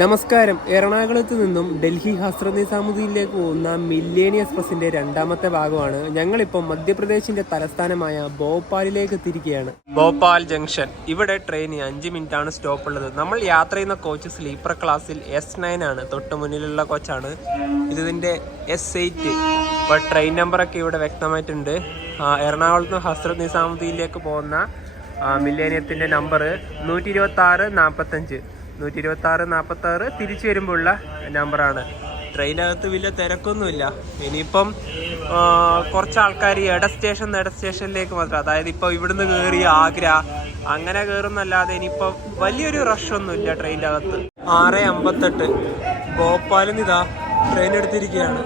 നമസ്കാരം. എറണാകുളത്ത് നിന്നും ഡൽഹി ഹസ്രത് നിസാമുദ്ദീനിലേക്ക് പോകുന്ന മില്ലേനിയം എക്സ്പ്രസിന്റെ രണ്ടാമത്തെ ഭാഗമാണ്. ഞങ്ങളിപ്പോൾ മധ്യപ്രദേശിന്റെ തലസ്ഥാനമായ ഭോപ്പാലിലേക്ക് എത്തിയിരിക്കുകയാണ്. ഭോപ്പാൽ ജംഗ്ഷൻ. ഇവിടെ ട്രെയിന് 5 മിനിറ്റാണ് സ്റ്റോപ്പ് ഉള്ളത്. നമ്മൾ യാത്ര ചെയ്യുന്ന കോച്ച് സ്ലീപ്പർ ക്ലാസ്സിൽ S9 ആണ്. തൊട്ട് മുന്നിലുള്ള കോച്ചാണ്. ഇതിന്റെ S8. ഇപ്പോൾ ട്രെയിൻ നമ്പറൊക്കെ ഇവിടെ വ്യക്തമായിട്ടുണ്ട്. എറണാകുളത്ത് നിന്ന് ഹസ്രത് നിസാമുദ്ദീനിലേക്ക് പോകുന്ന മില്ലേനിയത്തിന്റെ നമ്പർ 126-45. 126-46 തിരിച്ചു വരുമ്പോഴുള്ള നമ്പറാണ്. ട്രെയിനകത്ത് വലിയ തിരക്കൊന്നുമില്ല. ഇനിയിപ്പം കുറച്ച് ആൾക്കാർ ഇട സ്റ്റേഷനിലേക്ക് മാത്രം, അതായത് ഇപ്പോൾ ഇവിടുന്ന് കയറി ആഗ്ര അങ്ങനെ കയറുന്നല്ലാതെ ഇനിയിപ്പം വലിയൊരു റഷൊന്നുമില്ല ട്രെയിനിൻ്റെ അകത്ത്. 6:58 ഭോപ്പാലിൽ നിന്ന് ഇതാ ട്രെയിൻ എടുത്തിരിക്കുകയാണ്.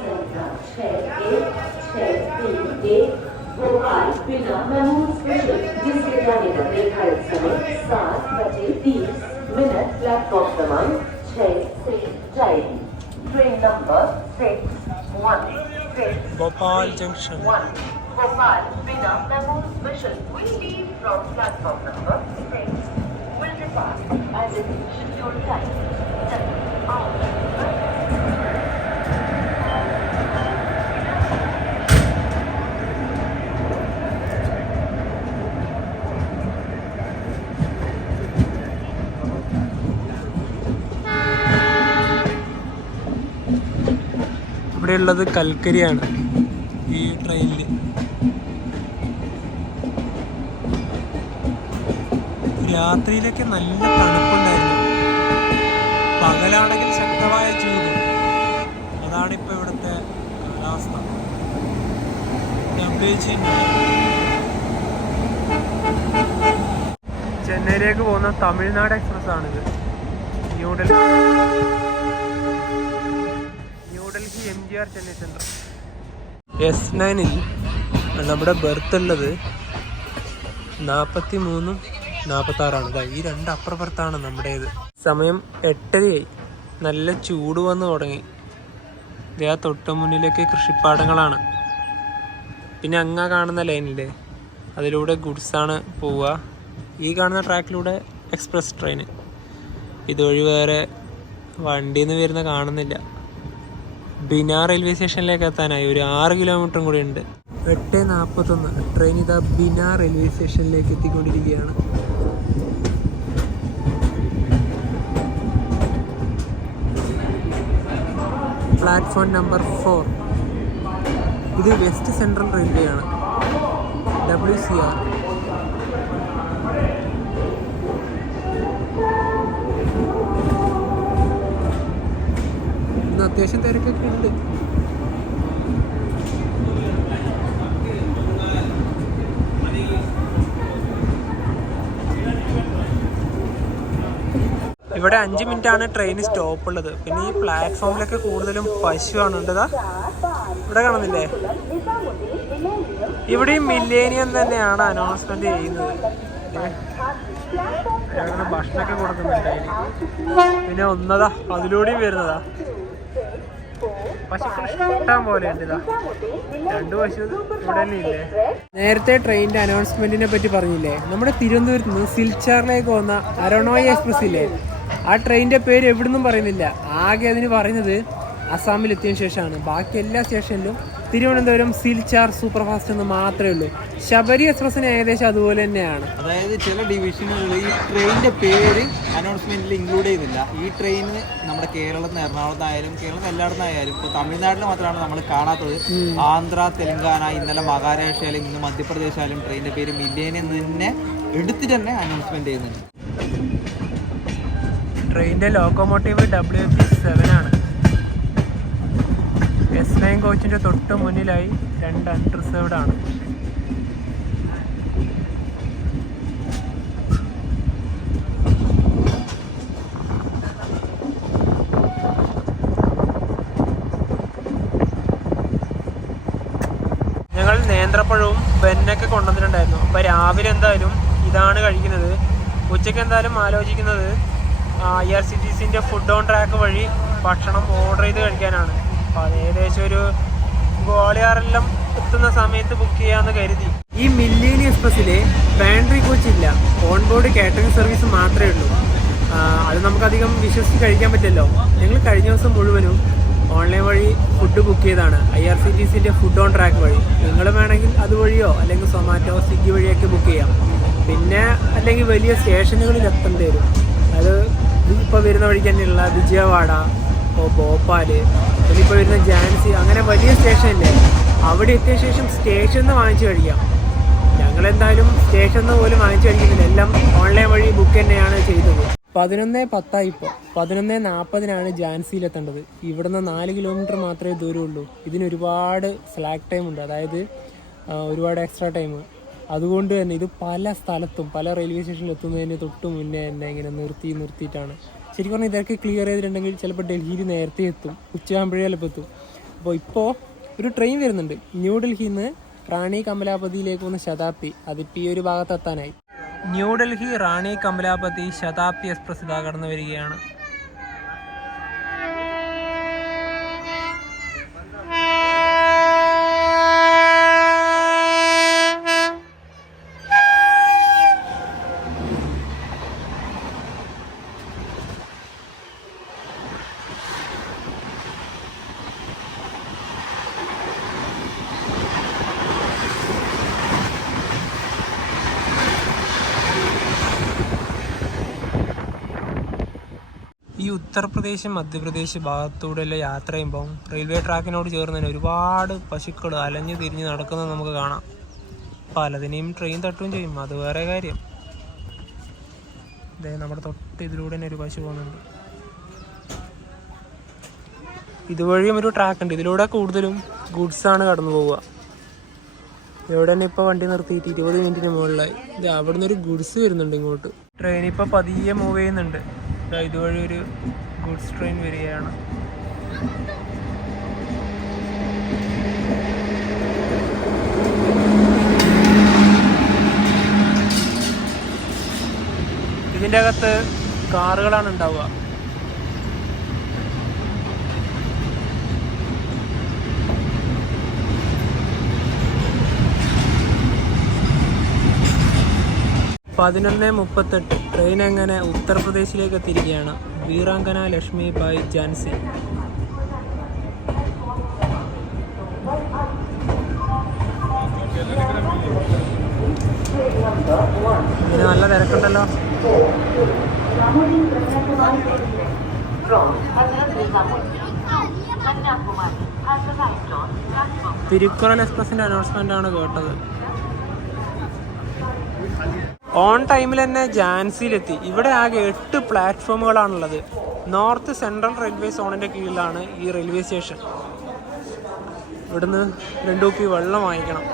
प्लेटफॉर्म क्रमांक 6 से जाएगी। Train number 616 Bhopal junction Bhopal Bina महमूद special will leave from platform number 6 will depart at its scheduled time 7 hours. ഇവിടെ ഉള്ളത് കൽക്കരിയാണ്. ഈ ട്രെയിനിൽ രാത്രിയിലൊക്കെ നല്ല തണുപ്പുണ്ടായിരുന്നു. പകലാണെങ്കിൽ ശക്തമായ ചൂട്. അതാണിപ്പോൾ ഇവിടുത്തെ കാലാവസ്ഥ. ചെന്നൈയിലേക്ക് പോകുന്ന തമിഴ്നാട് എക്സ്പ്രസ് ആണിത്. New Delhi MGR Chennai central. S9 നമ്മുടെ ബെർത്ത് ഉള്ളത് 43-46. ഈ രണ്ട് അപ്പുറത്താണ് നമ്മുടേത്. സമയം 8:30. നല്ല ചൂട് വന്ന് തുടങ്ങി. ഇതാ തൊട്ട് മുന്നിലേക്ക് കൃഷിപ്പാടങ്ങളാണ്. പിന്നെ അങ്ങാ കാണുന്ന ലൈനില്ലേ, അതിലൂടെ ഗുഡ്സാണ് പോവുക. ഈ കാണുന്ന ട്രാക്കിലൂടെ എക്സ്പ്രസ് ട്രെയിൻ. ഇതുവഴി വേറെ വണ്ടിയിൽ നിന്ന് വരുന്ന കാണുന്നില്ല. ബിനാർ റെയിൽവേ സ്റ്റേഷനിലേക്ക് എത്താനായി ഒരു 6 കിലോമീറ്ററും കൂടി ഉണ്ട്. 8:41 ട്രെയിൻ ഇതാ ബിനാർ റെയിൽവേ സ്റ്റേഷനിലേക്ക് എത്തിക്കൊണ്ടിരിക്കുകയാണ്. Platform number 4. ഇത് വെസ്റ്റ് സെൻട്രൽ റെയിൽവേ ആണ്, WCR. അത്യാവശ്യം തിരക്കൊക്കെ ഉണ്ട്. ഇവിടെ 5 മിനിറ്റാണ് ട്രെയിൻ സ്റ്റോപ്പ് ഉള്ളത്. പിന്നെ ഈ പ്ലാറ്റ്ഫോമിലൊക്കെ കൂടുതലും പശുവാണ് ഉണ്ടതാ. ഇവിടെ കാണുന്നില്ലേ, ഇവിടെയും മില്ലേനിയം തന്നെയാണ് അനൗൺസ്മെന്റ് ചെയ്യുന്നത്. ഭക്ഷണമൊക്കെ കൊടുക്കുന്നുണ്ട്. പിന്നെ ഒന്നതാ അതിലൂടെയും വരുന്നതാ. പശുക്കൾ ഇഷ്ടം പോലെ ഉണ്ട്. 2 പശു ഇവിടെ തന്നെ ഇല്ലേ. നേരത്തെ ട്രെയിനിന്റെ അനൗൺസ്മെന്റിനെ പറ്റി പറഞ്ഞില്ലേ, നമ്മുടെ തിരുവനന്തപുരത്ത് നിന്ന് സിൽച്ചാറിലേക്ക് പോകുന്ന അരുണോയി എക്സ്പ്രസ് ഇല്ലേ, ആ ട്രെയിനിന്റെ പേര് എവിടുന്നും പറയുന്നില്ല. ആകെ അതിന് പറയുന്നത് അസാമിൽ എത്തിയതിനു ശേഷമാണ്. ബാക്കി എല്ലാ സ്റ്റേഷനിലും തിരുവനന്തപുരം സിൽച്ചാർ സൂപ്പർ ഫാസ്റ്റ് എന്ന് മാത്രമേ ഉള്ളൂ. ശബരി എക്സ്പ്രസിന് ഏകദേശം അതുപോലെ തന്നെയാണ്. അതായത് ചില ഡിവിഷനുകളിൽ ഈ ട്രെയിനിന്റെ പേര് അനൗൺസ്മെന്റിൽ ഇൻക്ലൂഡ് ചെയ്യുന്നില്ല. ഈ ട്രെയിന് നമ്മുടെ കേരളത്തിൽ നിന്ന് എറണാകുളത്തായാലും കേരളത്തിൽ എല്ലായിടത്തുനിന്നായാലും ഇപ്പോൾ തമിഴ്നാട്ടിൽ മാത്രമാണ് നമ്മൾ കാണാത്തത്. ആന്ധ്ര, തെലങ്കാന, ഇന്നലെ മഹാരാഷ്ട്രയിലും ഇന്ന് മധ്യപ്രദേശായാലും ട്രെയിനിന്റെ പേര് മില്ലേനിയം തന്നെ എടുത്തിട്ട് തന്നെ അനൗൺസ്മെന്റ് ചെയ്യുന്നുണ്ട്. ട്രെയിനിന്റെ ലോക്കോമോട്ടീവ് WFP7 ആണ്. S9 കോച്ചിന്റെ തൊട്ട് മുന്നിലായി 2 അൺറിസർവ്ഡ് ആണ്. ഞങ്ങൾ നേന്ത്രപ്പഴവും ബെന്നൊക്കെ കൊണ്ടുവന്നിട്ടുണ്ടായിരുന്നു. അപ്പോൾ രാവിലെ എന്തായാലും ഇതാണ് കഴിക്കുന്നത്. ഉച്ചയ്ക്ക് എന്തായാലും ആലോചിക്കുന്നത് IRCTCന്റെ ഫുഡ് ഓൺ ട്രാക്ക് വഴി ഭക്ഷണം ഓർഡർ ചെയ്ത് കഴിക്കാനാണ്. അപ്പോൾ അത് ഏകദേശം ഒരു ഗ്വാളിയാറെല്ലാം എത്തുന്ന സമയത്ത് ബുക്ക് ചെയ്യാമെന്ന് കരുതി. ഈ മില്ലേനിയം എക്സ്പ്രസ്സിൽ പാൻട്രി കോച്ച് ഇല്ല, ഓൺ ബോർഡ് കാറ്ററിംഗ് സർവീസ് മാത്രമേ ഉള്ളൂ. അത് നമുക്കധികം വിശ്വസിച്ച് കഴിക്കാൻ പറ്റില്ലല്ലോ. ഞങ്ങൾ കഴിഞ്ഞ ദിവസം മുഴുവനും ഓൺലൈൻ വഴി ഫുഡ് ബുക്ക് ചെയ്താണ്, IRCTCൻ്റെ ഫുഡ് ഓൺ ട്രാക്ക് വഴി. നിങ്ങൾ വേണമെങ്കിൽ അതുവഴിയോ അല്ലെങ്കിൽ സൊമാറ്റോ, സ്വിഗ്ഗി വഴിയൊക്കെ ബുക്ക് ചെയ്യാം. പിന്നെ അല്ലെങ്കിൽ വലിയ സ്റ്റേഷനുകളിൽ എത്തേണ്ടി വരും. അത് ഇപ്പോൾ വരുന്ന വഴിക്ക് തന്നെയുള്ള വിജയവാഡ, ഭോപ്പാൽ, ഇനിയിപ്പോൾ വരുന്ന ഝാൻസി, അങ്ങനെ വലിയ സ്റ്റേഷനില്ലേ, അവിടെ എത്തിയ ശേഷം സ്റ്റേഷനിൽ നിന്ന് വാങ്ങിച്ച് കഴിക്കാം. ഞങ്ങളെന്തായാലും സ്റ്റേഷനിൽ നിന്ന് പോലും വാങ്ങിച്ച് കഴിക്കുന്നില്ല, എല്ലാം ഓൺലൈൻ വഴി ബുക്ക് തന്നെയാണ് ചെയ്തത്. 11:10 ഇപ്പോൾ 11:40 ഝാൻസിയിലെത്തേണ്ടത്. ഇവിടുന്ന് 4 കിലോമീറ്റർ മാത്രമേ ദൂരമുള്ളൂ. ഇതിന് ഒരുപാട് സ്ലാക്ക് ടൈം ഉണ്ട്, അതായത് ഒരുപാട് എക്സ്ട്രാ ടൈം. അതുകൊണ്ട് തന്നെ ഇത് പല സ്ഥലത്തും പല റെയിൽവേ സ്റ്റേഷനിൽ എത്തുന്നതിന് തൊട്ട് മുന്നേ തന്നെ ഇങ്ങനെ നിർത്തിയിട്ടാണ്. ശരിക്കും പറഞ്ഞാൽ ഇതൊക്കെ ക്ലിയർ ചെയ്തിട്ടുണ്ടെങ്കിൽ ചിലപ്പോൾ ഡൽഹിയിൽ നേരത്തെ എത്തും, ഉച്ചയാകുമ്പോഴേ ചിലപ്പോൾ എത്തും. ഇപ്പോൾ ഒരു ട്രെയിൻ വരുന്നുണ്ട് ന്യൂഡൽഹിയിൽ നിന്ന് റാണി കമലാപതിയിലേക്ക് പോകുന്ന ശതാബ്ദി. അതിപ്പോൾ ഈ ഒരു ഭാഗത്തെത്താനായി. ന്യൂഡൽഹി റാണി കമലാപതി ശതാബ്ദി എക്സ്പ്രസ് ഇതാ കടന്നു വരികയാണ്. ഈ ഉത്തർപ്രദേശ് മധ്യപ്രദേശ് ഭാഗത്തൂടെയുള്ള യാത്ര ചെയ്യുമ്പം റെയിൽവേ ട്രാക്കിനോട് ചേർന്ന് തന്നെ ഒരുപാട് പശുക്കൾ അലഞ്ഞു തിരിഞ്ഞ് നടക്കുന്നത് നമുക്ക് കാണാം. പലതിനെയും ട്രെയിൻ തട്ടുകയും ചെയ്യും, അത് വേറെ കാര്യം. ഇതേ നമ്മുടെ തൊട്ട് ഇതിലൂടെ തന്നെ ഒരു പശു പോകുന്നുണ്ട്. ഇതുവഴിയും ഒരു ട്രാക്ക് ഉണ്ട്, ഇതിലൂടെ കൂടുതലും ഗുഡ്സാണ് കടന്നു പോവുക. ഇവിടെ തന്നെ ഇപ്പോൾ വണ്ടി നിർത്തിയിട്ട് 20 മിനിറ്റിന് മുകളിലായി. ഇത് അവിടെ നിന്നൊരു ഗുഡ്സ് വരുന്നുണ്ട് ഇങ്ങോട്ട്. ട്രെയിൻ ഇപ്പോൾ പതിയെ മൂവ് ചെയ്യുന്നുണ്ട്. ഇതുവഴി ഒരു ഗുഡ്സ് ട്രെയിൻ വരികയാണ്. ഇതിൻ്റെ അകത്ത് കാറുകളാണ് ഉണ്ടാവുക. (11:38) ട്രെയിൻ അങ്ങനെ ഉത്തർപ്രദേശിലേക്ക് എത്തിയിരിക്കുകയാണ്. വീറാങ്കന ലക്ഷ്മി ബായ് ഝാൻസി. ഇതിന് നല്ല തിരക്കുണ്ടല്ലോ. തിരുക്കുറൽ എക്സ്പ്രസിന്റെ അനൗൺസ്മെന്റ് ആണ് കേട്ടത്. ഓൺ ടൈമിൽ തന്നെ ഝാൻസിയിലെത്തി. ഇവിടെ ആകെ 8 പ്ലാറ്റ്ഫോമുകളാണുള്ളത്. നോർത്ത് സെൻട്രൽ റെയിൽവേ സോണിൻ്റെ കീഴിലാണ് ഈ റെയിൽവേ സ്റ്റേഷൻ. ഇവിടുന്ന് 2 കുപ്പി വെള്ളം വാങ്ങിക്കണം.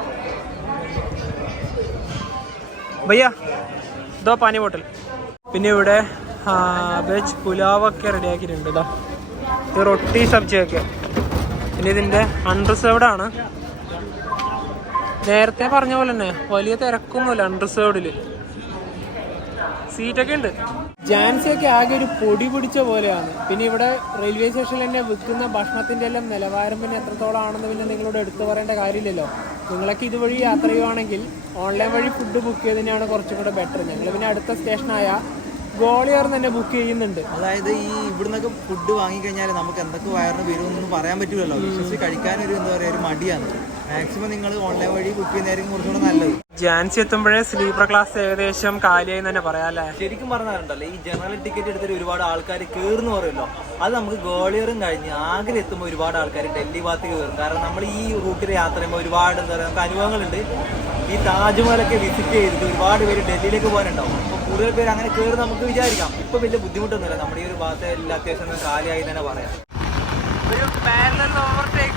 ഭയ്യ ഇതോ പാനി ബോട്ടിൽ. പിന്നെ ഇവിടെ വെജ് പുലാവൊക്കെ റെഡിയാക്കിയിട്ടുണ്ട്. ഇതാ ഇത് റൊട്ടി സബ്ജിയൊക്കെ. പിന്നെ ഇതിൻ്റെ അൺറിസേർവ്ഡ് ആണ്. നേരത്തെ പറഞ്ഞ പോലെ തന്നെ വലിയ തിരക്കൊന്നുമില്ല അൺറിസേർവ്ഡിൽ. സീറ്റൊക്കെ ഉണ്ട്. ഝാൻസിയൊക്കെ ആകെ ഒരു പൊടി പിടിച്ച പോലെയാണ്. പിന്നെ ഇവിടെ റെയിൽവേ സ്റ്റേഷനിൽ തന്നെ വിൽക്കുന്ന ഭക്ഷണത്തിൻ്റെ എല്ലാം നിലവാരം പിന്നെ എത്രത്തോളം ആണെന്ന് പിന്നെ നിങ്ങളോട് എടുത്തു പറയേണ്ട കാര്യമില്ലല്ലോ. നിങ്ങളൊക്കെ ഇതുവഴി യാത്ര ചെയ്യുവാണെങ്കിൽ ഓൺലൈൻ വഴി ഫുഡ് ബുക്ക് ചെയ്തതിനാണ് കുറച്ചും കൂടെ ബെറ്റർ. ഞങ്ങൾ പിന്നെ അടുത്ത സ്റ്റേഷനായ ഗോളിയർ തന്നെ ബുക്ക് ചെയ്യുന്നുണ്ട്. അതായത് ഈ ഇവിടുന്നൊക്കെ ഫുഡ് വാങ്ങിക്കഴിഞ്ഞാൽ നമുക്ക് എന്തൊക്കെ വയറിന് വരുമെന്നൊന്നും പറയാൻ പറ്റില്ലല്ലോ. വിശ്വസിച്ച് കഴിക്കാനൊരു എന്താ പറയുക ഒരു മടിയാണ്. മാക്സിമം നിങ്ങൾ ഓൺലൈൻ വഴി ബുക്ക് ചെയ്യുന്നതായിരിക്കും കുറച്ചുകൂടെ നല്ലത്. ഝാൻസി എത്തുമ്പോഴേ സ്ലീപ്പർ ക്ലാസ് ഏകദേശം കാലിയായി തന്നെ പറയാല്ലേ. ശരിക്കും പറഞ്ഞാലുണ്ടല്ലോ ഈ ജനറൽ ടിക്കറ്റ് എടുത്തിട്ട് ഒരുപാട് ആൾക്കാർ കയറുന്നു പറയുമല്ലോ, അത് നമുക്ക് ഗോളിയറും കഴിഞ്ഞ് ആഗ്ര എത്തുമ്പോൾ ഒരുപാട് ആൾക്കാർ ഡൽഹി ഭാഗത്തേക്ക് കയറും. കാരണം നമ്മൾ ഈ റൂട്ടിൽ യാത്ര ചെയ്യുമ്പോൾ ഒരുപാട് എന്താ പറയുക നമുക്ക് അനുഭവങ്ങളുണ്ട്. ഈ താജ്മഹലൊക്കെ വിസിറ്റ് ചെയ്തിട്ട് ഒരുപാട് പേര് ഡൽഹിയിലേക്ക് പോകാനുണ്ടാവും. അപ്പോൾ കൂടുതൽ പേര് അങ്ങനെ കയറി നമുക്ക് വിചാരിക്കാം. ഇപ്പോൾ വലിയ ബുദ്ധിമുട്ടൊന്നുമില്ല, നമ്മുടെ ഈ ഒരു ഭാഗത്തെ എല്ലാ അത്യാവശ്യം കാലിയായി തന്നെ പറയാം. ഒരു പാരലൽ ഓവർടേക്ക്.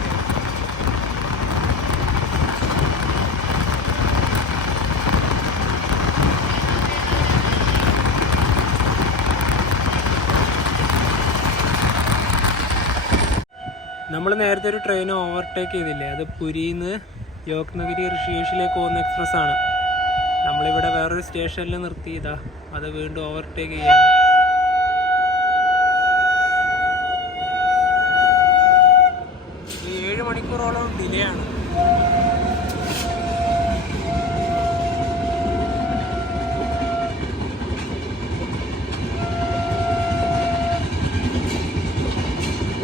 നമ്മൾ നേരത്തെ ഒരു ട്രെയിൻ ഓവർടേക്ക് ചെയ്തില്ലേ, അത് പുരിയിൽ നിന്ന് യോഗ്നഗിരി ഋഷികേശിലേക്ക് പോകുന്ന എക്സ്പ്രസ് ആണ്. നമ്മളിവിടെ വേറൊരു സ്റ്റേഷനിൽ നിർത്തിയതാ, അത് വീണ്ടും ഓവർടേക്ക് ചെയ്യാൻ. 7 മണിക്കൂറോളം ഡിലേ ആണ്.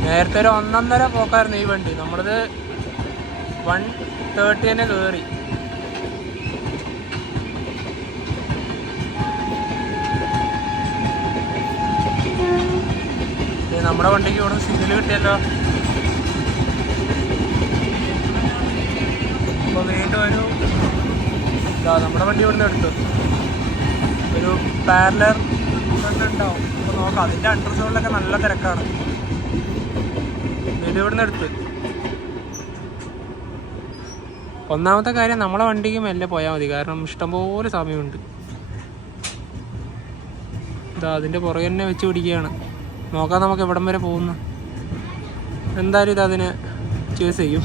നേരത്തെ ഒരു 1.5 പോക്കായിരുന്നു ഈ വണ്ടി. നമ്മളത് 1:30 തന്നെ കയറി. നമ്മുടെ വണ്ടിക്ക് ഇവിടെ സിഗ്നൽ കിട്ടിയല്ലോ. അപ്പോൾ വീണ്ടും നമ്മുടെ വണ്ടി ഇവിടുന്ന് എടുത്തു ഒരു പാരലർ ഉണ്ടാവും. അപ്പോൾ നോക്കാം, അതിൻ്റെ അണ്ടർ സോണിലൊക്കെ നല്ല തിരക്കാണ്. വീണ്ടും ഇവിടുന്ന് എടുത്ത്. ഒന്നാമത്തെ കാര്യം നമ്മളെ വണ്ടിക്ക് മെല്ലെ പോയാൽ മതി, കാരണം ഇഷ്ടംപോലെ സമയമുണ്ട്. ഇതാ അതിൻ്റെ പുറകെ തന്നെ വെച്ച് പിടിക്കുകയാണ്. നോക്കാം നമുക്ക് എവിടം വരെ പോകുന്നു. എന്തായാലും ഇത് അതിനെ ചേസ് ചെയ്യും,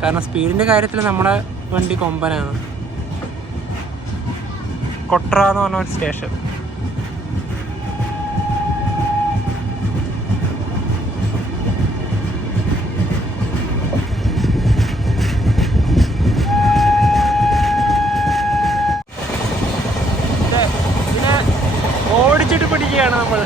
കാരണം സ്പീഡിൻ്റെ കാര്യത്തിൽ നമ്മുടെ വണ്ടി കൊമ്പനാണ്. കൊട്ര എന്ന് പറഞ്ഞ ഒരു സ്റ്റേഷൻ. ഇതിനെ ഓടിച്ചിട്ട് പിടിക്കുകയാണ് നമ്മൾ.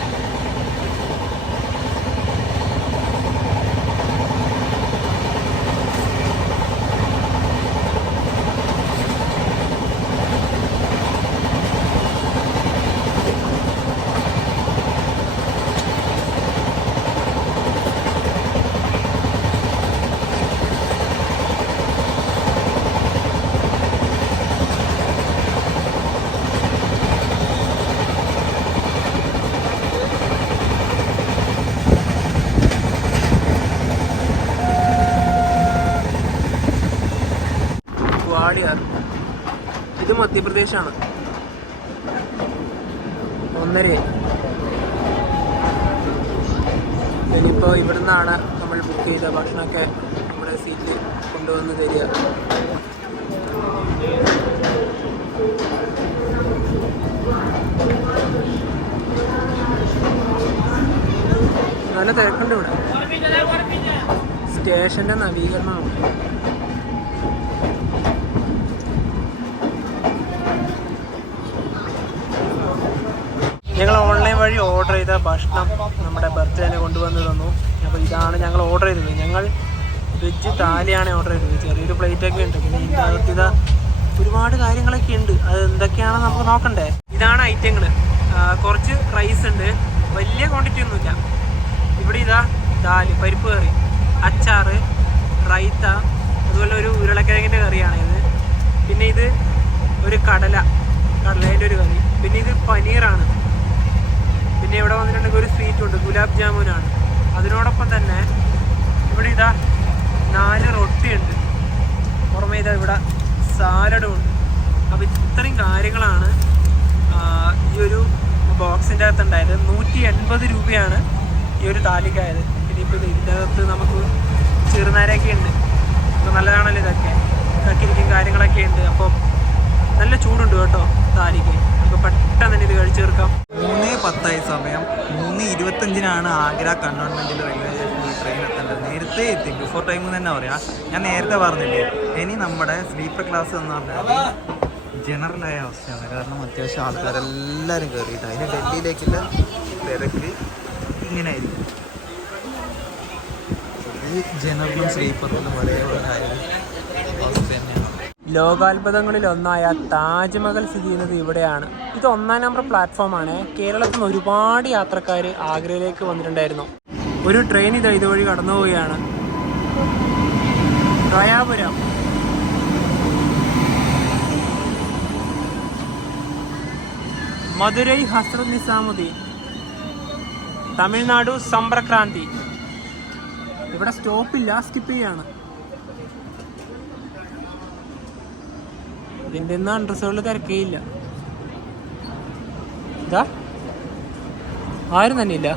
ഇത് മധ്യപ്രദേശാണ്. 1:30. ഇനിയിപ്പോൾ ഇവിടുന്നാണ് നമ്മൾ ബുക്ക് ചെയ്ത ഭക്ഷണമൊക്കെ നമ്മുടെ സീറ്റിൽ കൊണ്ടുവന്ന് തരിക. നല്ല തിരക്കുണ്ട് ഇവിടെ. സ്റ്റേഷൻ്റെ നവീകരണമാണ്. ഞങ്ങൾ ഓൺലൈൻ വഴി ഓർഡർ ചെയ്ത ഭക്ഷണം നമ്മുടെ ബർത്ത്ഡേനെ കൊണ്ടുവന്ന് തന്നു. അപ്പോൾ ഇതാണ് ഞങ്ങൾ ഓർഡർ ചെയ്തത്. ഞങ്ങൾ വെജ് താലിയാണ് ഓർഡർ ചെയ്തത്. ചെറിയൊരു പ്ലേറ്റൊക്കെ ഉണ്ട്. പിന്നെ ഇതിൻ്റെ അകത്ത് ഇതാ ഒരുപാട് കാര്യങ്ങളൊക്കെ ഉണ്ട്. അത് എന്തൊക്കെയാണെന്ന് നമുക്ക് നോക്കണ്ടേ. ഇതാണ് ഐറ്റങ്ങൾ. കുറച്ച് റൈസ് ഉണ്ട്, വലിയ ക്വാണ്ടിറ്റി ഒന്നുമില്ല. ഇവിടെ ഇതാ ദാല്, പരിപ്പ് കറി, അച്ചാറ്, റൈത്ത, അതുപോലെ ഒരു ഉരുളക്കിഴങ്ങിൻ്റെ കറിയാണ് ഇത്. പിന്നെ ഇത് ഒരു കടലേൻ്റെ ഒരു കറി. പിന്നെ ഇത് പനീറാണ്. പിന്നെ ഇവിടെ വന്നിട്ടുണ്ടെങ്കിൽ ഒരു സ്വീറ്റ് ഉണ്ട്, ഗുലാബ് ജാമുനാണ്. അതിനോടൊപ്പം തന്നെ ഇവിടെ ഇതാ 4 റൊട്ടിയുണ്ട്. പുറമേ ഇതാ ഇവിടെ സാലഡും ഉണ്ട്. അപ്പോൾ ഇത്രയും കാര്യങ്ങളാണ് ഈ ഒരു ബോക്സിൻ്റെ അകത്ത് ഉണ്ടായത്. 180 രൂപയാണ് ഈ ഒരു താലിക്കായത്. ഇനിയിപ്പോൾ ഇതിൻ്റെ അകത്ത് നമുക്ക് ചെറുനാരൊക്കെ ഉണ്ട്. അപ്പോൾ നല്ലതാണല്ലോ ഇതൊക്കെ. കക്കിരിക്കും കാര്യങ്ങളൊക്കെ ഉണ്ട്. അപ്പോൾ നല്ല ചൂടുണ്ട് കേട്ടോ താലിക്ക്. നമുക്ക് പെട്ടെന്ന് തന്നെ ഇത് കഴിച്ചു തീർക്കാം. 3:10 സമയം. 3:25 ആഗ്ര കണ്ടോൺമെൻറ്റിൽ റെയിൽവേ സ്റ്റേഷനിൽ ട്രെയിൻ എത്തേണ്ടത്. നേരത്തെ എത്തി, ബിഫോർ ടൈം തന്നെ പറയാം. ഞാൻ നേരത്തെ പറഞ്ഞില്ലേ, ഇനി നമ്മുടെ സ്ലീപ്പർ ക്ലാസ് എന്ന് പറഞ്ഞാൽ ജനറലായ അവസ്ഥയാണ്. കാരണം അത്യാവശ്യം ആൾക്കാരെല്ലാവരും കയറിയിട്ട് അതിന് ഡൽഹിയിലേക്കുള്ള തിരക്ക് ഇങ്ങനെ ആയിരിക്കും. ഈ ജനറലും സ്ലീപ്പറിലും വളരെ അവസ്ഥ തന്നെയാണ്. ലോകാത്ഭുതങ്ങളിൽ ഒന്നായ താജ്മഹൽ സ്ഥിതി ചെയ്യുന്നത് ഇവിടെയാണ്. ഇത് 1-ാം നമ്പർ പ്ലാറ്റ്ഫോമാണ്. കേരളത്തിൽ നിന്ന് ഒരുപാട് യാത്രക്കാർ ആഗ്രയിലേക്ക് വന്നിട്ടുണ്ടായിരുന്നു. ഒരു ട്രെയിൻ ഇതുവഴി കടന്നു പോവുകയാണ്. ദയാപുരം. മധുരൈ ഹസ്രത് നിസാമുദ്ദീൻ, തമിഴ്നാടു സമ്പർക്രാന്തി. ഇവിടെ സ്റ്റോപ്പില്ല, സ്കിപ്പ് ചെയ്യാണ്. ഇതിൻ്റെ ഒന്നും അണ്ടർസോളിൽ തിരക്കേയില്ല. ഇതാ ആരും തന്നെ ഇല്ല.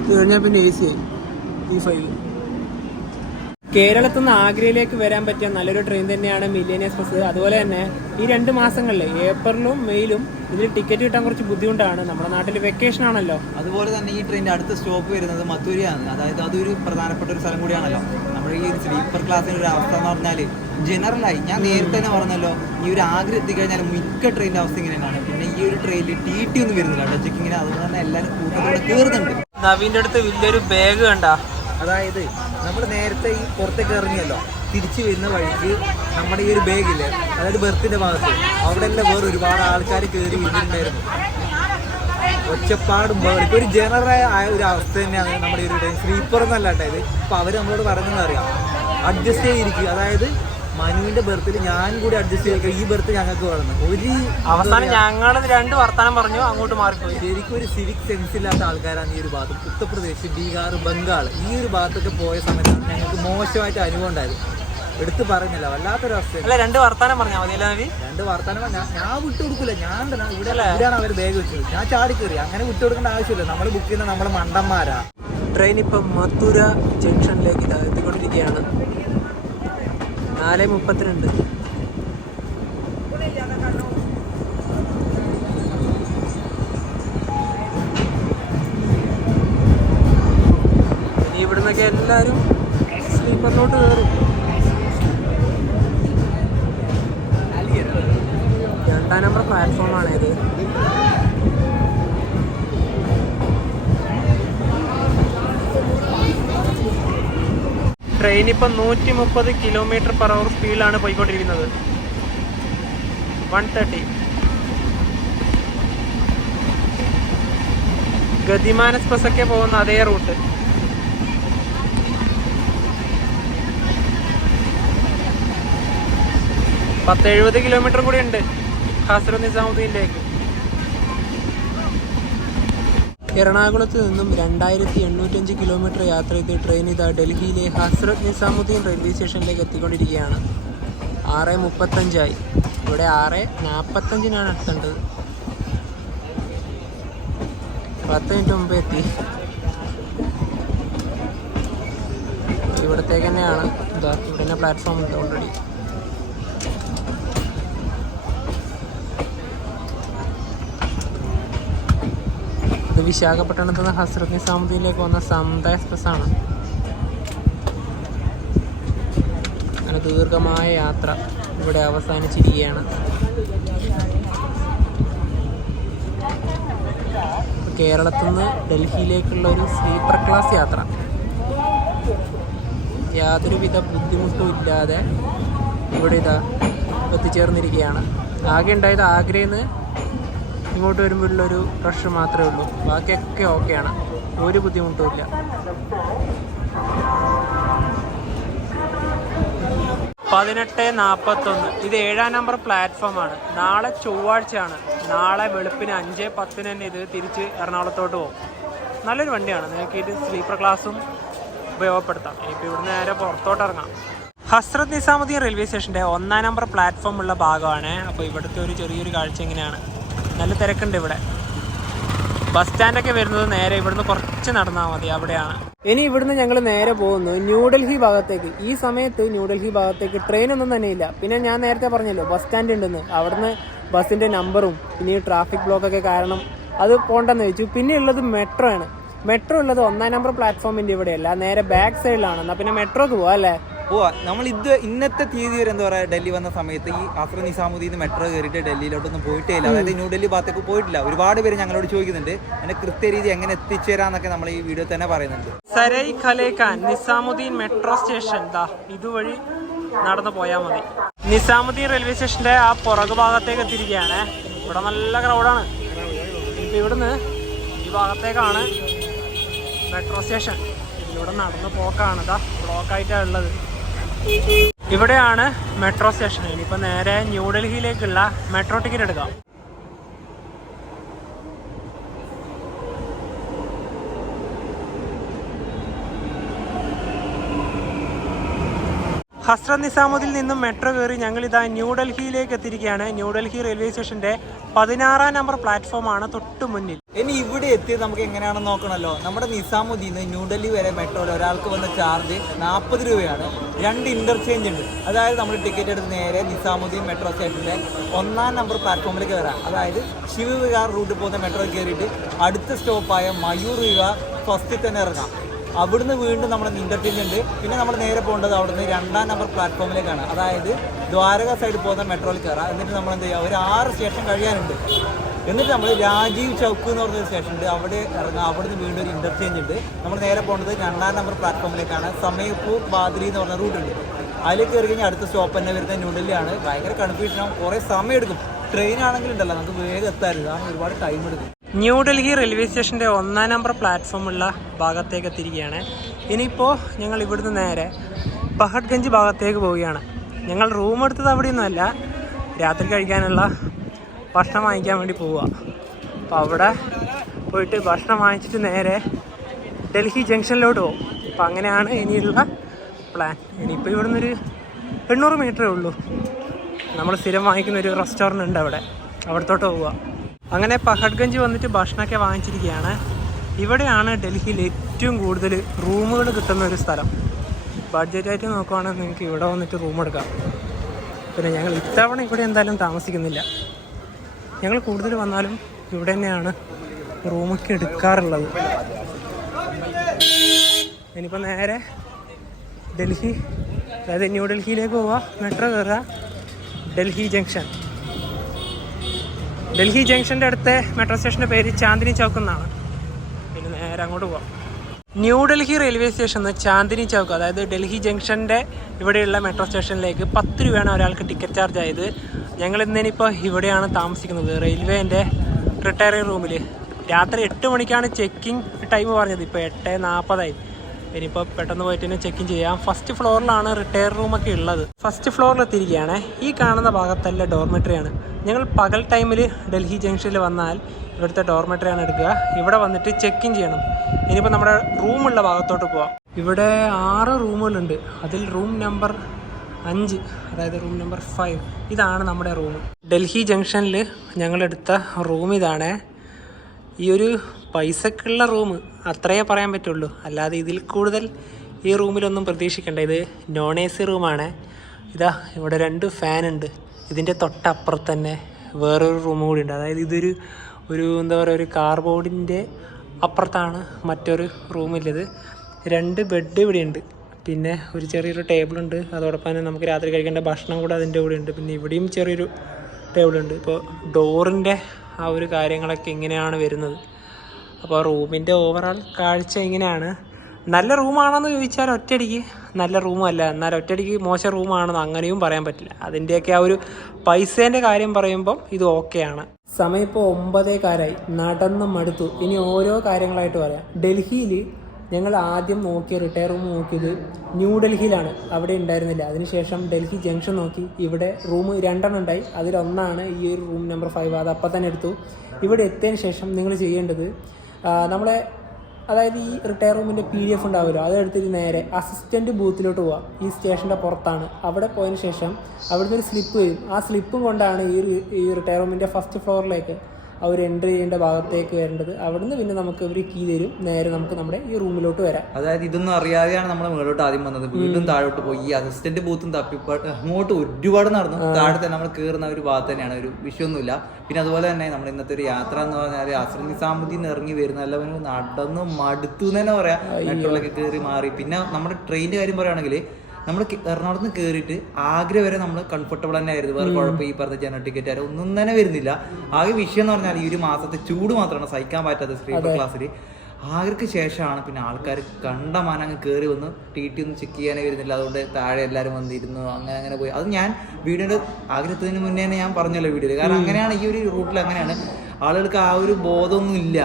ഇത് കഴിഞ്ഞാൽ പിന്നെ AC ആയി E5. കേരളത്തിൽ നിന്ന് ആഗ്രയിലേക്ക് വരാൻ പറ്റിയ നല്ലൊരു ട്രെയിൻ തന്നെയാണ് മില്ലേനിയം എക്സ്പ്രസ്. അതുപോലെ തന്നെ ഈ 2 മാസങ്ങളിൽ ഏപ്രിലും മെയിലും ഇതിൽ ടിക്കറ്റ് കിട്ടാൻ കുറച്ച് ബുദ്ധിമുട്ടാണ്. നമ്മുടെ നാട്ടിൽ വെക്കേഷൻ ആണല്ലോ. അതുപോലെ തന്നെ ഈ ട്രെയിനിൻ്റെ അടുത്ത സ്റ്റോപ്പ് വരുന്നത് മധുരയാണ്. അതായത് അതൊരു പ്രധാനപ്പെട്ട ഒരു സ്ഥലം കൂടിയാണല്ലോ. നമ്മൾ നമ്മുടെ ഈ ഒരു സ്ലീപ്പർ ക്ലാസ്സിൻ്റെ ഒരു അവസ്ഥ എന്ന് പറഞ്ഞാൽ ജനറലായി ഞാൻ നേരത്തെ തന്നെ പറഞ്ഞല്ലോ, ഈ ഒരു ആഗ്ര എത്തിക്കഴിഞ്ഞാൽ മിക്ക ട്രെയിനിൻ്റെ അവസ്ഥ ഇങ്ങനെയാണ്. പിന്നെ ഈ ഒരു ട്രെയിനിൽ TT ഒന്നും വരുന്നില്ല കേട്ടോ, ചെക്കിങ്ങിന്. അതുകൊണ്ട് തന്നെ എല്ലാവരും കൂട്ടത്തോടെ കയറുന്നുണ്ട്. നവീൻ്റെ അടുത്ത് വലിയൊരു ബാഗ് കണ്ട. അതായത് നമ്മൾ നേരത്തെ ഈ പുറത്തേക്ക് ഇറങ്ങിയല്ലോ, തിരിച്ചു വരുന്ന വഴിക്ക് നമ്മുടെ ഈ ഒരു ബാഗില്ലേ, അതായത് ബെർത്തിൻ്റെ ഭാഗത്ത് അവിടെ എല്ലാം വേറെ ഒരുപാട് ആൾക്കാർ കയറി ഇരുന്നുണ്ടായിരുന്നു. ഒച്ചപ്പാടും ഇപ്പോൾ ഒരു ജനറൽ ആയ ഒരു അവസ്ഥ തന്നെയാണ് നമ്മുടെ ഒരു ട്രെയിൻ. സ്ലീപ്പർ എന്നല്ല കേട്ടോ ഇത്. ഇപ്പോൾ അവർ നമ്മളോട് പറയുന്നത് അറിയാം, അഡ്ജസ്റ്റ് ചെയ്തിരിക്കുക. അതായത് മനുവിൻ്റെ ബെർത്തിൽ ഞാൻ കൂടി അഡ്ജസ്റ്റ് ചെയ്തിരിക്കുക, ഈ ബെർത്ത് ഞങ്ങൾക്ക് വേണം. ഒരു അവസാനം ഞങ്ങൾ 2 വർത്താനം പറഞ്ഞു, അങ്ങോട്ട് മാറിപ്പോയി. ശരിക്കും ഒരു സിവിക് സെൻസ് ഇല്ലാത്ത ആൾക്കാരാണ് ഈ ഒരു ഭാഗത്ത്. ഉത്തർപ്രദേശ്, ബീഹാർ, ബംഗാൾ ഈ ഒരു ഭാഗത്തൊക്കെ പോയ സമയത്താണ് ഞങ്ങൾക്ക് മോശമായിട്ട് അനുഭവം ഉണ്ടായത്. എടുത്ത് പറഞ്ഞില്ല, വല്ലാത്തൊരവസ്ഥ. അല്ല 2 വർത്താനം പറഞ്ഞാൽ മതി. 2 വർത്താനം ഞാൻ വിട്ടുകൊടുക്കില്ല. ഞാൻ തന്നെ ഇവിടെയാണ് അവർ ബാഗ് വെച്ചത്, ഞാൻ ചാടിക്കയറി. അങ്ങനെ വിട്ടുകൊടുക്കേണ്ട ആവശ്യമില്ല. നമ്മൾ ബുക്ക് ചെയ്യുന്ന നമ്മളെ മണ്ടന്മാരാ. ട്രെയിൻ ഇപ്പം മധുര ജംഗ്ഷനിലേക്ക് എത്തിക്കൊണ്ടിരിക്കുകയാണ്. 4:32. ഇനി ഇവിടുന്നൊക്കെ എല്ലാവരും സ്ലീപ്പറിലോട്ട് കയറും. 2ാം നമ്പർ പ്ലാറ്റ്ഫോമാണ് ഇത്. ട്രെയിൻ ഇപ്പം 130 km/h സ്പീഡിലാണ് പോയിക്കൊണ്ടിരിക്കുന്നത്. 130. ഗതിമാൻ എക്സ്പ്രസ് ഒക്കെ പോകുന്ന അതേ റൂട്ട്. പത്ത് 70 കിലോമീറ്റർ കൂടി ഉണ്ട് ഹസ്രത്ത് നിസാമുദ്ദീനിലേക്ക്. എറണാകുളത്ത് നിന്നും 2805 കിലോമീറ്റർ യാത്ര ചെയ്ത് ട്രെയിൻ ഇതാ ഡൽഹിയിലെ ഹസ്രത്ത് നിസാമുദ്ദീൻ റെയിൽവേ സ്റ്റേഷനിലേക്ക് എത്തിക്കൊണ്ടിരിക്കുകയാണ്. 6:35 ഇവിടെ 6:45 എത്തേണ്ടത്. 10 മിനിറ്റ് മുമ്പ് എത്തി. ഇവിടത്തേക്ക് തന്നെയാണ്. ഇതാ ഇവിടെ തന്നെ പ്ലാറ്റ്ഫോം ഉണ്ട് ഓൾറെഡി. ഇത് വിശാഖപട്ടണത്ത് നിന്ന് ഹസ്രത്ത് നിസാമുദ്ദീനിലേക്ക് വന്ന സമത എക്സ്പ്രസ് ആണ്. അങ്ങനെ ദീർഘമായ യാത്ര ഇവിടെ അവസാനിച്ചിരിക്കുകയാണ്. കേരളത്തിൽ നിന്ന് ഡൽഹിയിലേക്കുള്ള ഒരു സ്ലീപ്പർ ക്ലാസ് യാത്ര യാതൊരുവിധ ബുദ്ധിമുട്ടും ഇല്ലാതെ ഇവിടെ ഇതാ എത്തിച്ചേർന്നിരിക്കുകയാണ്. ആകെ ഉണ്ടായത് ആഗ്രയിൽ നിന്ന് ഇങ്ങോട്ട് വരുമ്പോഴുള്ളൊരു റഷ് മാത്രമേ ഉള്ളൂ. ബാക്കിയൊക്കെ ഓക്കെയാണ്, ഒരു ബുദ്ധിമുട്ടുമില്ല. 18:41. ഇത് 7ാം നമ്പർ പ്ലാറ്റ്ഫോമാണ്. നാളെ ചൊവ്വാഴ്ചയാണ്. നാളെ വെളുപ്പിന് 5:10 തന്നെ ഇത് തിരിച്ച് എറണാകുളത്തോട്ട് പോകും. നല്ലൊരു വണ്ടിയാണ്, നിങ്ങൾക്ക് ഇത് സ്ലീപ്പർ ക്ലാസ്സും ഉപയോഗപ്പെടുത്താം. ഇപ്പോൾ ഇവിടുന്ന് നേരെ പുറത്തോട്ട് ഇറങ്ങാം. ഹസ്രത്ത് നിസാമുദ്ദീൻ റെയിൽവേ സ്റ്റേഷൻ്റെ 1ാം നമ്പർ പ്ലാറ്റ്ഫോം ഉള്ള ഭാഗമാണ്. അപ്പോൾ ഇവിടുത്തെ ഒരു ചെറിയൊരു കാഴ്ച ഇങ്ങനെയാണ്. നല്ല തിരക്കുണ്ട് ഇവിടെ. ബസ് സ്റ്റാൻഡൊക്കെ വരുന്നത് നേരെ ഇവിടുന്ന് കുറച്ച് നടന്നാൽ മതി, അവിടെയാണ്. ഇനി ഇവിടുന്ന് ഞങ്ങൾ നേരെ പോകുന്നു ന്യൂഡൽഹി ഭാഗത്തേക്ക്. ഈ സമയത്ത് ന്യൂഡൽഹി ഭാഗത്തേക്ക് ട്രെയിനൊന്നും തന്നെ ഇല്ല. പിന്നെ ഞാൻ നേരത്തെ പറഞ്ഞല്ലോ ബസ് സ്റ്റാൻഡ് ഉണ്ടെന്ന്. അവിടുന്ന് ബസ്സിൻ്റെ നമ്പറും പിന്നെ ഈ ട്രാഫിക് ബ്ലോക്കൊക്കെ കാരണം അത് പോണ്ടെന്ന് വെച്ചു. പിന്നെ ഉള്ളത് മെട്രോ ആണ്. മെട്രോ ഉള്ളത് 1ാം നമ്പർ പ്ലാറ്റ്ഫോമിൻ്റെ ഇവിടെയല്ല, നേരെ ബാക്ക് സൈഡിലാണ്. എന്നാൽ പിന്നെ മെട്രോക്ക് പോവാം അല്ലേ? നമ്മൾ ഇന്നത്തെ തീയതി വരെ എന്താ പറയുക, ഡൽഹി വന്ന സമയത്ത് ഈ ഹസ്രത്ത് നിസാമുദ്ദീൻ മെട്രോ കയറിയിട്ട് ഡൽഹിയിലോട്ടൊന്നും പോയിട്ടേ ഇല്ല. അതായത് ന്യൂഡൽഹി ഭാഗത്തേക്ക് പോയിട്ടില്ല. ഒരുപാട് പേര് ഞങ്ങളോട് ചോദിക്കുന്നുണ്ട് അതിന്റെ കൃത്യരീതി എങ്ങനെ എത്തിച്ചേരാന്നൊക്കെ നമ്മൾ ഈ വീഡിയോ തന്നെ പറയുന്നുണ്ട്. സരൈ ഖലേഖാൻ നിസാമുദ്ദീൻ മെട്രോ സ്റ്റേഷൻ ഇതുവഴി നടന്നു പോയാൽ മതി. നിസാമുദ്ദീൻ റെയിൽവേ സ്റ്റേഷന്റെ ആ പുറകു ഭാഗത്തേക്ക് എത്തിയിരിക്കുകയാണ്. ഇവിടെ നല്ല ക്രൗഡാണ്. ഇപ്പം ഇവിടുന്ന് ഈ ഭാഗത്തേക്കാണ് മെട്രോ സ്റ്റേഷൻ. ഇതിലൂടെ നടന്ന് പോക്കാണ്. ഇതാ ബ്ലോക്കായിട്ടാണ് ഉള്ളത്. ഇവിടെയാണ് മെട്രോ സ്റ്റേഷൻ. ഇനിയിപ്പോൾ നേരെ ന്യൂഡൽഹിയിലേക്കുള്ള മെട്രോ ടിക്കറ്റ് എടുക്കാം. ഹസ്രത്ത് നിസാമുദ്ദീനിൽ നിന്നും മെട്രോ കയറി ഞങ്ങളിതാ ന്യൂഡൽഹിയിലേക്ക് എത്തിയിരിക്കുകയാണ്. ന്യൂഡൽഹി റെയിൽവേ സ്റ്റേഷന്റെ 16ാം നമ്പർ പ്ലാറ്റ്ഫോമാണ് തൊട്ട് മുന്നിൽ. ഇനി ഇവിടെ എത്തിയത് നമുക്ക് എങ്ങനെയാണെന്ന് നോക്കണമല്ലോ. നമ്മുടെ നിസാമുദ്ദീൻ ന്യൂഡൽഹി വരെ മെട്രോയിൽ ഒരാൾക്ക് വന്ന ചാർജ് 40 രൂപയാണ്. 2 ഇന്റർചേഞ്ച് ഉണ്ട്. അതായത് നമ്മൾ ടിക്കറ്റ് എടുത്ത് നേരെ നിസാമുദ്ദീൻ മെട്രോ സ്റ്റേഷന്റെ 1ാം നമ്പർ പ്ലാറ്റ്ഫോമിലേക്ക് വരാം. അതായത് ശിവവിഹാർ റൂട്ടിൽ പോകുന്ന മെട്രോ കയറിയിട്ട് അടുത്ത സ്റ്റോപ്പായ മയൂർ വിഹാർ ഫസ്റ്റിൽ തന്നെ ഇറങ്ങാം. അവിടുന്ന് വീണ്ടും നമ്മുടെ ഇന്റർചേഞ്ച് ഉണ്ട്. പിന്നെ നമ്മൾ നേരെ പോകേണ്ടത് അവിടുന്ന് 2ാം നമ്പർ പ്ലാറ്റ്ഫോമിലേക്കാണ്. അതായത് ദ്വാരക സൈഡ് പോകുന്ന മെട്രോയിൽ കയറാം. എന്നിട്ട് നമ്മൾ എന്ത് ചെയ്യുക, ഒരു 6 സ്റ്റേഷൻ കഴിയാനുണ്ട്. എന്നിട്ട് നമ്മൾ രാജീവ് ചൗക്ക് എന്ന് പറഞ്ഞൊരു സ്റ്റേഷൻ ഉണ്ട്, അവിടെ ഇറങ്ങുക. അവിടുന്ന് വീണ്ടും ഒരു ഇന്റർചേഞ്ച് ഉണ്ട്. നമ്മൾ നേരെ പോകേണ്ടത് 2ാം നമ്പർ പ്ലാറ്റ്ഫോമിലേക്കാണ്. സമയപ്പൂർ ബാദ്രി എന്ന് പറഞ്ഞ റൂട്ടുണ്ട്. അതിലേക്ക് കയറി കഴിഞ്ഞാൽ അടുത്ത സ്റ്റോപ്പ് തന്നെ വരുന്നത് ന്യൂഡൽഹിയാണ്. ഭയങ്കര കൺഫ്യൂഷനാവും, കുറേ സമയം എടുക്കും. ട്രെയിൻ ആണെങ്കിലുണ്ടല്ലോ നമുക്ക് വേഗം എത്താറുണ്ട്, കാരണം ഒരുപാട് ടൈം എടുക്കും. ന്യൂഡൽഹി റെയിൽവേ സ്റ്റേഷൻ്റെ 1ാം നമ്പർ പ്ലാറ്റ്ഫോമുള്ള ഭാഗത്തേക്ക് എത്തിയിരിക്കുകയാണ്. ഇനിയിപ്പോൾ ഞങ്ങൾ ഇവിടുന്ന് നേരെ പഹഡ്ഗഞ്ച് ഭാഗത്തേക്ക് പോവുകയാണ്. ഞങ്ങൾ റൂം എടുത്തത് അവിടെയൊന്നുമല്ല, രാത്രി കഴിക്കാനുള്ള ഭക്ഷണം വാങ്ങിക്കാൻ വേണ്ടി പോവുക. അപ്പോൾ അവിടെ പോയിട്ട് ഭക്ഷണം വാങ്ങിച്ചിട്ട് നേരെ ഡൽഹി ജംഗ്ഷനിലോട്ട് പോകും. അപ്പോൾ അങ്ങനെയാണ് ഇനിയുള്ള പ്ലാൻ. ഇനിയിപ്പോൾ ഇവിടുന്ന് ഒരു 800 മീറ്ററേ ഉള്ളൂ. നമ്മൾ സ്ഥിരം വാങ്ങിക്കുന്ന ഒരു റെസ്റ്റോറൻറ്റ് ഉണ്ട് അവിടത്തോട്ട് പോവുക. അങ്ങനെ പഹഡ്ഗഞ്ച് വന്നിട്ട് ഭക്ഷണമൊക്കെ വാങ്ങിച്ചിരിക്കുകയാണ്. ഇവിടെയാണ് ഡൽഹിയിൽ ഏറ്റവും കൂടുതൽ റൂമുകൾ കിട്ടുന്ന ഒരു സ്ഥലം. ബഡ്ജറ്റായിട്ട് നോക്കുവാണെങ്കിൽ നിങ്ങൾക്ക് ഇവിടെ വന്നിട്ട് റൂം എടുക്കാം. പിന്നെ ഞങ്ങൾ ഇത്തവണ ഇവിടെ എന്തായാലും താമസിക്കുന്നില്ല. ഞങ്ങൾ കൂടുതൽ വന്നാലും ഇവിടെ തന്നെയാണ് റൂമൊക്കെ എടുക്കാറുള്ളത്. ഇനിയിപ്പോൾ നേരെ ഡൽഹി, അതായത് ന്യൂഡൽഹിയിലേക്ക് പോവുക, മെട്രോ കയറുക, ഡൽഹി ജംഗ്ഷൻ. ഡൽഹി ജംഗ്ഷൻ്റെ അടുത്ത മെട്രോ സ്റ്റേഷൻ്റെ പേര് ചാന്ദിനി ചൗക്ക് എന്നാണ്. പിന്നെ നേരെ അങ്ങോട്ട് പോവാം. ന്യൂഡൽഹി റെയിൽവേ സ്റ്റേഷനിൽ ചാന്ദിനി ചൗക്ക്, അതായത് ഡൽഹി ജംഗ്ഷൻ്റെ ഇവിടെയുള്ള മെട്രോ സ്റ്റേഷനിലേക്ക് 10 രൂപയാണ് ഒരാൾക്ക് ടിക്കറ്റ് ചാർജ് ആയത്. ഞങ്ങൾ ഇന്നിപ്പോൾ ഇവിടെയാണ് താമസിക്കുന്നത്, റെയിൽവേൻ്റെ റിട്ടയറിംഗ് റൂമിൽ. രാത്രി 8 മണിക്കാണ് ചെക്കിങ് ടൈം പറഞ്ഞത്, ഇപ്പോൾ 8:40 ഇനിയിപ്പോൾ പെട്ടെന്ന് പോയിട്ട് തന്നെ ചെക്കിൻ ചെയ്യാം. ഫസ്റ്റ് ഫ്ലോറിലാണ് റിട്ടയർ റൂമൊക്കെ ഉള്ളത്. ഫസ്റ്റ് ഫ്ലോറിൽ എത്തിയിരിക്കുകയാണ്. ഈ കാണുന്ന ഭാഗത്തല്ല ഡോർമെട്രിയാണ്. ഞങ്ങൾ പകൽ ടൈമിൽ ഡൽഹി ജംഗ്ഷനിൽ വന്നാൽ ഇവിടുത്തെ ഡോർമെട്രിയാണ് എടുക്കുക. ഇവിടെ വന്നിട്ട് ചെക്കിൻ ചെയ്യണം. ഇനിയിപ്പോൾ നമ്മുടെ റൂമുള്ള ഭാഗത്തോട്ട് പോവാം. ഇവിടെ 6 റൂമുകളുണ്ട്. അതിൽ റൂം നമ്പർ 5, അതായത് റൂം നമ്പർ 5 ഇതാണ് നമ്മുടെ റൂം. ഡൽഹി ജംഗ്ഷനിൽ ഞങ്ങളെടുത്ത റൂം ഇതാണ്. ഈ ഒരു പൈസക്കുള്ള റൂം അത്രയേ പറയാൻ പറ്റുള്ളൂ, അല്ലാതെ ഇതിൽ കൂടുതൽ ഈ റൂമിലൊന്നും പ്രതീക്ഷിക്കേണ്ട. ഇത് നോൺ AC റൂമാണ്. ഇതാ ഇവിടെ 2 ഫാനുണ്ട്. ഇതിൻ്റെ തൊട്ടപ്പുറത്ത് തന്നെ വേറൊരു റൂം കൂടി ഉണ്ട്. അതായത് ഇതൊരു എന്താ പറയുക, ഒരു കാർബോർഡിൻ്റെ അപ്പുറത്താണ് മറ്റൊരു റൂമില്ലത്. 2 ബെഡ് ഇവിടെ ഉണ്ട്. പിന്നെ ഒരു ചെറിയൊരു ടേബിളുണ്ട്. അതോടൊപ്പം തന്നെ നമുക്ക് രാത്രി കഴിക്കേണ്ട ഭക്ഷണം കൂടെ അതിൻ്റെ കൂടെ ഉണ്ട്. പിന്നെ ഇവിടെയും ചെറിയൊരു ടേബിളുണ്ട്. ഇപ്പോൾ ഡോറിൻ്റെ ആ ഒരു കാര്യങ്ങളൊക്കെ ഇങ്ങനെയാണ് വരുന്നത്. അപ്പോൾ റൂമിൻ്റെ ഓവറോൾ കാഴ്ച ഇങ്ങനെയാണ്. നല്ല റൂമാണെന്ന് ചോദിച്ചാൽ ഒറ്റയടിക്ക് നല്ല റൂമല്ല, എന്നാൽ ഒറ്റയടിക്ക് മോശം റൂമാണെന്ന് അങ്ങനെയും പറയാൻ പറ്റില്ല. അതിൻ്റെയൊക്കെ ആ ഒരു പൈസേൻ്റെ കാര്യം പറയുമ്പം ഇത് ഓക്കെയാണ്. സമയം ഇപ്പോൾ 9:15 നടന്ന് മടുത്തു. ഇനി ഓരോ കാര്യങ്ങളായിട്ട് പറയാം. ഡൽഹിയിൽ ഞങ്ങൾ ആദ്യം നോക്കിയ റിട്ടയർ റൂം നോക്കിയത് ന്യൂഡൽഹിയിലാണ്, അവിടെ ഉണ്ടായിരുന്നില്ല. അതിനുശേഷം ഡൽഹി ജംഗ്ഷൻ നോക്കി, ഇവിടെ റൂം 2 ഉണ്ടായി. അതിലൊന്നാണ് ഈ ഒരു റൂം നമ്പർ 5. അത് അപ്പം തന്നെ എടുത്തു. ഇവിടെ എത്തിയതിന് ശേഷം നിങ്ങൾ ചെയ്യേണ്ടത്, നമ്മളെ അതായത് ഈ റിട്ടയർ റൂമിൻ്റെ PDF ഉണ്ടാവുമല്ലോ, അതെടുത്തിട്ട് നേരെ അസിസ്റ്റൻറ്റ് ബൂത്തിലോട്ട് പോവാം. ഈ സ്റ്റേഷൻ്റെ പുറത്താണ്. അവിടെ പോയതിന് ശേഷം അവിടുന്ന് ഒരു സ്ലിപ്പ് വരും. ആ സ്ലിപ്പും കൊണ്ടാണ് ഈ റിട്ടയർ റൂമിൻ്റെ ഫസ്റ്റ് ഫ്ലോറിലേക്ക് അവർ എൻട്രി ചെയ്യേണ്ട ഭാഗത്തേക്ക് വരേണ്ടത്. അവിടുന്ന് പിന്നെ നമുക്ക് ഒരു കീ തരും, നേരെ നമുക്ക് നമ്മുടെ ഈ റൂമിലോട്ട് വരാം. അതായത് ഇതൊന്നും അറിയാതെയാണ് നമ്മൾ മുകളിലോട്ട് ആദ്യം വന്നത്. വീണ്ടും താഴോട്ട് പോയി ഈ അസിസ്റ്റന്റ് ബൂത്തും തപ്പിപ്പാട്ട് അങ്ങോട്ട് ഒരുപാട് നടന്നു. താഴെ തന്നെ നമ്മൾ കയറുന്ന ഒരു ഭാഗത്ത് തന്നെയാണ്, ഒരു വിഷയമൊന്നുമില്ല. പിന്നെ അതുപോലെ തന്നെ നമ്മൾ ഇന്നത്തെ ഒരു യാത്ര എന്ന് പറഞ്ഞാൽ അസ്ര നിസാമുദ്ദീൻ ഇറങ്ങി വരുന്ന എല്ലാവരും നടന്ന് മടുത്തു എന്ന് തന്നെ പറയാം. മെട്രോയിലൊക്കെ കയറി മാറി. പിന്നെ നമ്മുടെ ട്രെയിനിന്റെ കാര്യം പറയുകയാണെങ്കിൽ നമ്മൾ എറണാകുളത്ത് നിന്ന് കയറിയിട്ട് ആഗ്ര വരെ നമ്മൾ കംഫർട്ടബിൾ തന്നെ ആയിരുന്നു. വേറെ കുഴപ്പം ഈ പറഞ്ഞ ജനറൽ ടിക്കറ്റ് ആരും ഒന്നും തന്നെ വരുന്നില്ല. ആകെ വിഷയം എന്ന് പറഞ്ഞാൽ ഈ ഒരു മാസത്തെ ചൂട് മാത്രമാണ് സഹിക്കാൻ പറ്റാത്തത് സ്ലീപ്പർ ക്ലാസ്സിൽ. ആഗ്രക്ക് ശേഷമാണ് പിന്നെ ആൾക്കാർ കണ്ടമാനം അങ്ങ് കയറി വന്ന് TT ഒന്നും ചെക്ക് ചെയ്യാനേ വരുന്നില്ല. അതുകൊണ്ട് താഴെ എല്ലാവരും വന്നിരുന്നു, അങ്ങനെ പോയി. അത് ഞാൻ വീഡിയോയുടെ ആഗ്രഹത്തിന് മുന്നേ തന്നെ ഞാൻ പറഞ്ഞല്ലോ വീഡിയോയിൽ. കാരണം അങ്ങനെയാണ് ഈ ഒരു റൂട്ടിൽ അങ്ങനെയാണ്. ആളുകൾക്ക് ആ ഒരു ബോധമൊന്നും ഇല്ല.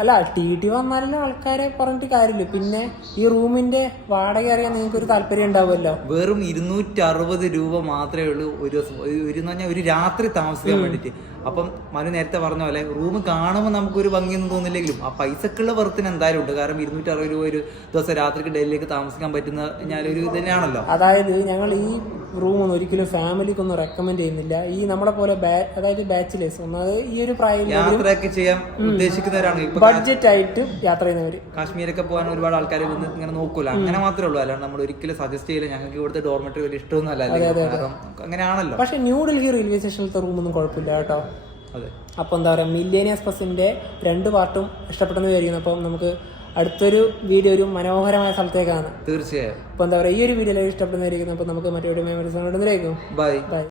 അല്ല TT വന്നാലും ആൾക്കാരെ പറഞ്ഞിട്ട് കാര്യമില്ല. പിന്നെ ഈ റൂമിന്റെ വാടക അറിയാൻ നിങ്ങൾക്ക് ഒരു താല്പര്യം ഉണ്ടാവുമല്ലോ. വെറും 260 രൂപ മാത്രമേ ഉള്ളൂ ഒരു ദിവസം, ഒരു രാത്രി താമസിക്കാൻ വേണ്ടിയിട്ട്. അപ്പം മനു നേരത്തെ പറഞ്ഞ പോലെ റൂം കാണുമ്പോൾ നമുക്കൊരു ഭംഗിയൊന്നും തോന്നില്ലെങ്കിലും ആ പൈസക്കുള്ള വെറുത്തിന് എന്തായാലും ഉണ്ട്. കാരണം 260 രൂപ ഒരു ദിവസം രാത്രിക്ക് ഡൽഹിയിലേക്ക് താമസിക്കാൻ പറ്റുന്ന ഞാനൊരു ഇത് തന്നെയാണല്ലോ. അതായത് ഞങ്ങൾ ഈ റൂമൊന്നും ഒരിക്കലും ഫാമിലിക്കൊന്നും റെക്കമെൻഡ് ചെയ്യുന്നില്ല. ഈ നമ്മളെ പോലെ അതായത് ബാച്ചിലേഴ്സ് ഒന്നത് ഈ ഒരു യാത്രയൊക്കെ ചെയ്യാൻ ഉദ്ദേശിക്കുന്നവരാണ്, ഇപ്പൊ ബഡ്ജറ്റ് ആയിട്ട് യാത്ര ചെയ്യുന്നവര്. കാശ്മീരൊക്കെ പോകാൻ ഒരുപാട് ആൾക്കാർ വന്ന് ഇങ്ങനെ നോക്കൂല, അങ്ങനെ മാത്രമേ ഉള്ളൂ. അല്ലാണ്ട് നമ്മൾ ഒരിക്കലും സജസ്റ്റ് ചെയ്യില്ല. ഞങ്ങൾക്ക് ഇവിടുത്തെ ഡോർമെറ്ററി വലിയ ഇഷ്ടമൊന്നും അല്ല, കാരണം അങ്ങനെയാണല്ലോ. പക്ഷെ ന്യൂഡൽഹി റെയിൽവേ സ്റ്റേഷനിലത്തെ റൂമൊന്നും കുഴപ്പമില്ല കേട്ടോ. അതെ. അപ്പോൾ എന്താ പറയുക, മില്ലേനിയം എക്സ്പ്രസിന്റെ 2 പാർട്ടും ഇഷ്ടപ്പെട്ടെന്ന് വിചാരിക്കുന്നു. അപ്പം നമുക്ക് അടുത്തൊരു വീഡിയോ ഒരു മനോഹരമായ സ്ഥലത്തേക്കാണ്. തീർച്ചയായും. അപ്പോൾ എന്താ പറയുക, ഈ ഒരു വീഡിയോ ഇഷ്ടപ്പെടുന്നതായിരിക്കും. അപ്പോൾ നമുക്ക് മറ്റൊരു മെമ്മറീസ് ബൈ.